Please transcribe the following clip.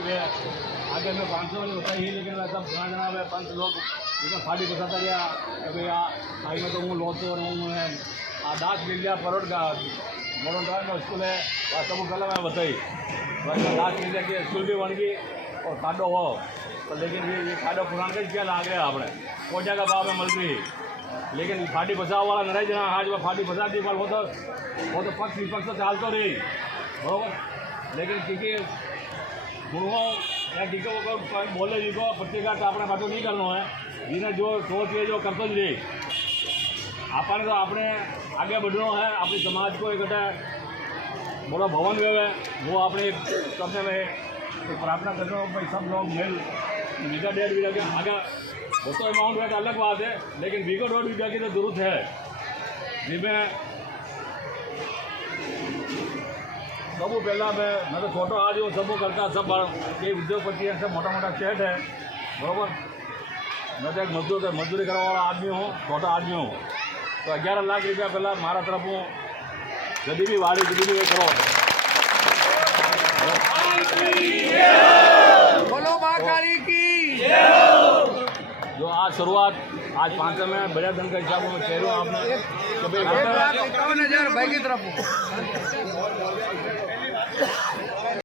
आगे में 500 वाली बताई ही, लेकिन सब घना जना है 5 लोग फाड़ी बताता गया कि भाई आई में तो हूँ लोतो और हूँ आ दास मिल गया परोट का मोड़ो में स्कूल है सब पहले मैं बताई दास मिल गया कि स्कूल भी बन गई और खाडो हो तो, लेकिन ये खाडो पुरान का क्या लागे अपने कोटा का भाव में मिल रही, लेकिन फाटी बचाव वाला नहीं जना आज वो फाटी बचा दी पर वो तो पक्ष विपक्ष तो चालते रही बराबर, लेकिन क्योंकि गुणों या टीको को बोले जी को पत्रिका तो अपने बातों नहीं करना है, जिन्हें जो सोच है जो करते जी आपने तो अपने आगे बढ़ना है, अपने समाज को एक बड़ा भवन जो है वो अपने करने में प्रार्थना करना भाई सब लोग मिल बीघा 1.5 बीघा के आगे वो तो अमाउंट है तो अलग बात है, लेकिन बीघा 1.5 बीघा की तो जरूरत है जिसमें सब पहला मैं तो छोटो आज वो सब करता सब ये उद्योगपति है सब मोटा मोटा सेठ है बराबर, मैं तो एक मजदूरी करने वाला आदमी हूँ, छोटा आदमी हूँ, तो 11 लाख रुपया पहला मारा तरफ हूँ जब भी वाड़ी जब भी करो बोलो महाकाली की जो आज शुरुआत आज 5 में बढ़िया धन का हिसाब में कह रहा हूँ आपने 1,51,000 भाई की तरफ